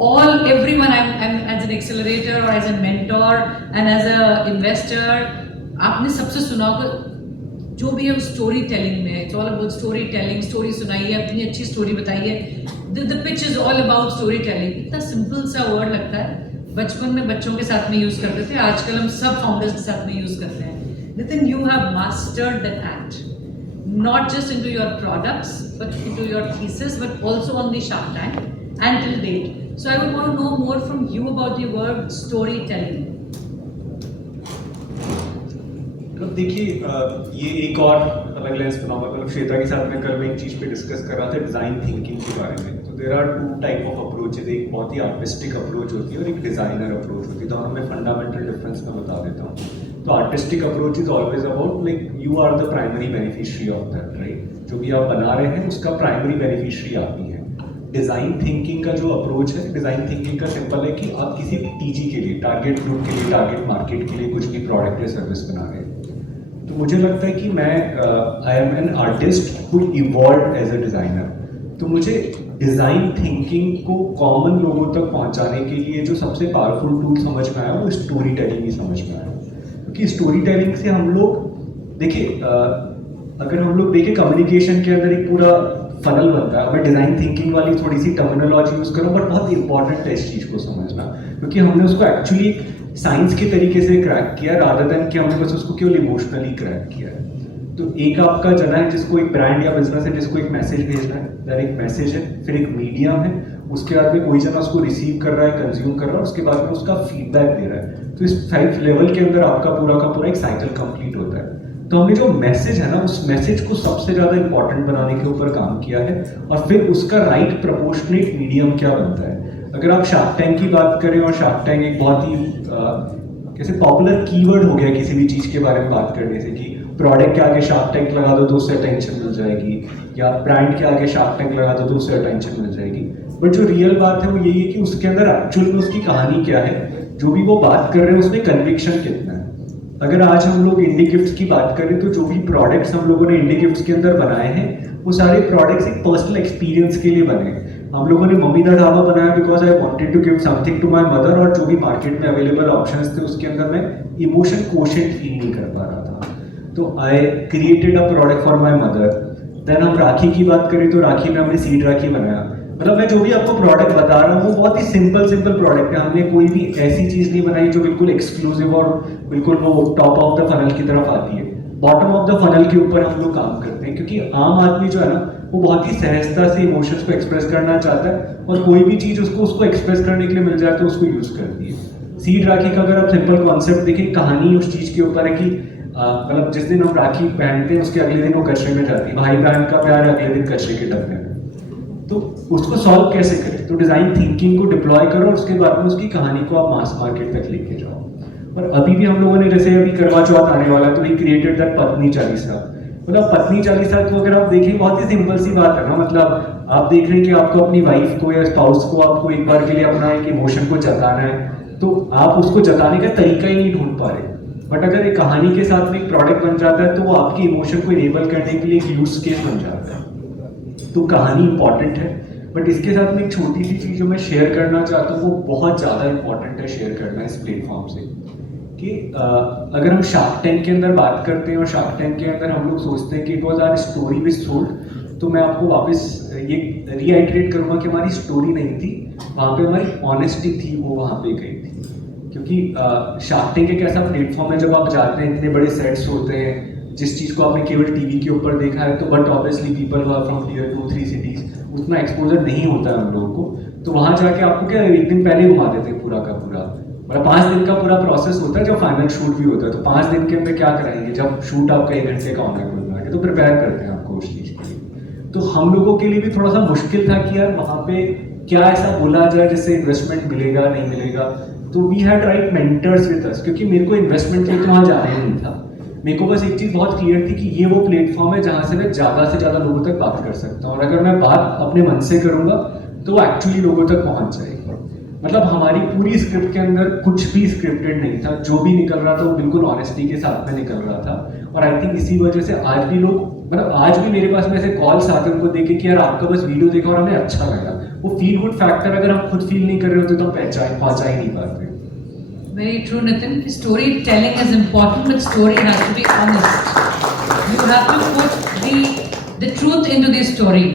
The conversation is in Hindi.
everyone, I'm as an accelerator or as a mentor and as a investor, आपने सबसे सुना होगा जो भी है स्टोरी टेलिंग में, it's all about story telling, story सुनाइए, अपनी अच्छी स्टोरी बताइए, the pitch is all about story telling. इतना सिंपल सा वर्ड लगता है, बचपन में बच्चों के साथ में यूज करते थे, आजकल हम सब फाउंडर्स के साथ में यूज करते हैं। Nitin, you have mastered that art, not just into your products but into your thesis, but also on the Shark Tank and till date. So I would want to know more from you about the word storytelling. मतलब देखिए, ये एक और अलग लेंस बनाऊंगा। मतलब श्वेता के साथ में कल मैं एक चीज़ पे डिस्कस कर रहा था, डिज़ाइन थिंकिंग के बारे में। तो there are 2 type of approaches, एक बहुत ही आर्टिस्टिक अप्रोच होती है और एक डिज़ाइनर अप्रोच होती है। दोनों में फंडामेंटल डिफरेंस मैं बता देता हूँ। तो artistic approach is always about like you are the primary beneficiary of that, right? जो भी आप बना रहे हैं उसका प्राइमरी बेनिफिशियरी आप ही हैं। डिज़ाइन थिंकिंग का जो अप्रोच है, डिज़ाइन थिंकिंग का सिंपल है कि आप किसी भी टीजी के लिए, टारगेट ग्रुप के लिए, टारगेट मार्केट के लिए कुछ भी प्रोडक्ट या सर्विस बना रहे हैं। तो मुझे लगता है कि मैं I am an artist who evolve as a designer. तो मुझे डिज़ाइन थिंकिंग को कॉमन लोगों तक पहुंचाने के लिए जो सबसे पावरफुल टूल समझ में आया वो स्टोरी टेलिंग ही समझ में आया। क्योंकि स्टोरी टेलिंग से हम लोग देखिए, अगर हम लोग देखें कम्युनिकेशन के अंदर एक पूरा फनल बनता है। मैं डिज़ाइन थिंकिंग वाली थोड़ी सी टर्मिनोलॉजी यूज़ करूँ, बट बहुत इंपॉर्टेंट है इस चीज़ को समझना, क्योंकि हमने उसको एक्चुअली साइंस के तरीके से क्रैक किया रादर देन कि हमने बस उसको केवल इमोशनली क्रैक किया है। तो एक आपका जना है जिसको एक ब्रांड या बिजनेस है जिसको एक मैसेज भेजना है, दैट एक मैसेज है, फिर एक मीडियम है, उसके बाद में कोई जना उसको रिसीव कर रहा है, कंज्यूम कर रहा है, उसके बाद में उसका फीडबैक दे रहा है। तो इस 5 लेवल के अंदर आपका पूरा का पूरा एक साइकिल कंप्लीट होता है। तो हमने जो मैसेज है ना, उस मैसेज को सबसे ज़्यादा इंपॉर्टेंट बनाने के ऊपर काम किया है, और फिर उसका राइट प्रोपोर्शनेट मीडियम क्या बनता है। अगर आप शार्क टैंक की बात करें, और शार्क टैंक एक बहुत ही कैसे पॉपुलर कीवर्ड हो गया किसी भी चीज़ के बारे में बात करने से, कि प्रोडक्ट के आगे शार्क टैंक लगा दो तो उससे अटेंशन मिल जाएगी, या ब्रांड के आगे शार्क टैंक लगा दो तो उससे अटेंशन मिल जाएगी। बट जो रियल बात है वो यही है कि उसके अंदर एक्चुअल में उसकी कहानी क्या है, जो भी वो बात कर रहे हैं उसमें कन्विक्शन कितना है। अगर आज हम लोग इंडी गिफ्ट्स की बात करें तो जो भी प्रोडक्ट्स हम लोगों ने इंडी गिफ्ट्स के अंदर बनाए हैं वो सारे प्रोडक्ट्स एक पर्सनल एक्सपीरियंस के लिए बने। हम लोगों ने मम्मी दा ढाबा बनाया because I wanted to give something to my mother, और जो भी मार्केट में अवेलेबल ऑप्शंस थे उसके अंदर मैं इमोशन कोशेंट फील नहीं कर पा रहा था, तो I created a product for my mother. Then हम राखी की बात करें तो राखी में हमने सीड राखी बनाया। मतलब मैं जो भी आपको प्रोडक्ट बता रहा हूँ वो बहुत ही सिंपल प्रोडक्ट है। हमने कोई भी ऐसी चीज़ नहीं बनाई जो बिल्कुल एक्सक्लूसिव और बिल्कुल वो टॉप ऑफ द फनल की तरफ आती है। बॉटम ऑफ द फनल के ऊपर हम लोग काम करते हैं, क्योंकि आम आदमी जो है ना वो बहुत ही सहजता से इमोशंस को एक्सप्रेस करना चाहता है, और कोई भी चीज़ उसको एक्सप्रेस करने के लिए मिल जाए तो उसको यूज़ करती है। सीड राखी का अगर आप सिंपल कॉन्सेप्ट देखें, कहानी उस चीज़ के ऊपर है कि मतलब जिस दिन हम राखी पहनते हैं उसके अगले दिन वो कचरे में जाती है। भाई बहन का प्यार अगले दिन कचरे के डब्बे में। तो उसको सॉल्व कैसे करें? तो डिज़ाइन थिंकिंग को डिप्लॉय करो और उसके बाद में उसकी कहानी को आप मास मार्केट तक लेके जाओ। और अभी भी हम लोगों ने, जैसे अभी करवा चौथ आने वाला, तो वी क्रिएटेड दैट पत्नी चालीसा। मतलब पत्नी चालीसा को अगर आप देखें बहुत ही सिंपल सी बात है ना। मतलब आप देख रहे हैं कि आपको अपनी वाइफ को या स्पाउस को आपको एक बार के लिए अपना एक इमोशन को जताना है, तो आप उसको जताने का तरीका ही नहीं ढूंढ पा रहे। बट अगर एक कहानी के साथ में एक प्रोडक्ट बन जाता है तो वो आपके इमोशन को इनेबल करने के लिए एक यूज केस बन जाता है। तो कहानी इंपॉर्टेंट है, बट इसके साथ में एक छोटी सी चीज़ जो मैं शेयर करना चाहता हूँ वो बहुत ज़्यादा इंपॉर्टेंट है शेयर करना इस प्लेटफॉर्म से, कि अगर हम शार्क टैंक के अंदर बात करते हैं और शार्क टैंक के अंदर हम लोग सोचते हैं कि it was our story which sold, तो मैं आपको वापस ये रीआइट्रेट करूँगा कि हमारी स्टोरी नहीं थी, वहाँ पे हमारी ऑनेस्टी थी, वो वहाँ पे गई थी। क्योंकि शार्क टैंक एक ऐसा प्लेटफॉर्म है, जब आप जाते हैं इतने बड़े सेट्स होते हैं, जिस चीज़ को आपने केवल टीवी के ऊपर देखा है, तो but obviously people who are from tier 2-3 cities, उतना एक्सपोजर नहीं होता है हम लोगों को। तो वहाँ जाके आपको क्या एक दिन पहले घुमा देते हैं पूरा का पूरा, मतलब 5 दिन का पूरा प्रोसेस होता है जब फाइनल शूट भी होता है। तो 5 दिन के अंदर क्या कराएंगे, जब शूट आपका 1 घंटे का होना है तो प्रिपेयर करते हैं आपको उस चीज़ के लिए। तो हम लोगों के लिए भी थोड़ा सा मुश्किल था कि यार वहाँ पे क्या ऐसा बोला जाए जिससे इन्वेस्टमेंट मिलेगा नहीं मिलेगा। तो we had right mentors with us, क्योंकि मेरे को इन्वेस्टमेंट के लिए तो वहाँ जाना ही नहीं था। मेरे को बस एक चीज़ बहुत क्लियर थी कि ये वो प्लेटफॉर्म है जहाँ से मैं ज़्यादा से ज़्यादा लोगों तक बात कर सकता हूँ, और अगर मैं बात अपने मन से करूँगा तो वो एक्चुअली लोगों तक पहुँच जाएगी। मतलब हमारी पूरी स्क्रिप्ट के अंदर कुछ भी स्क्रिप्टेड नहीं था, जो भी निकल रहा था वो बिल्कुल ऑनेस्टी के साथ में निकल रहा था। और आई थिंक इसी वजह से आज भी लोग, मतलब आज भी मेरे पास में ऐसे कॉल्स आते हैं उनको देखे कि यार आपका बस वीडियो देखा और हमें अच्छा लगा, वो फील गुड फैक्टर अगर हम खुद फील नहीं कर रहे होते तो हम पहुंचा ही नहीं पाते. Very true, Nitin. Storytelling is important, but story has to be honest. You have to put the truth into the story.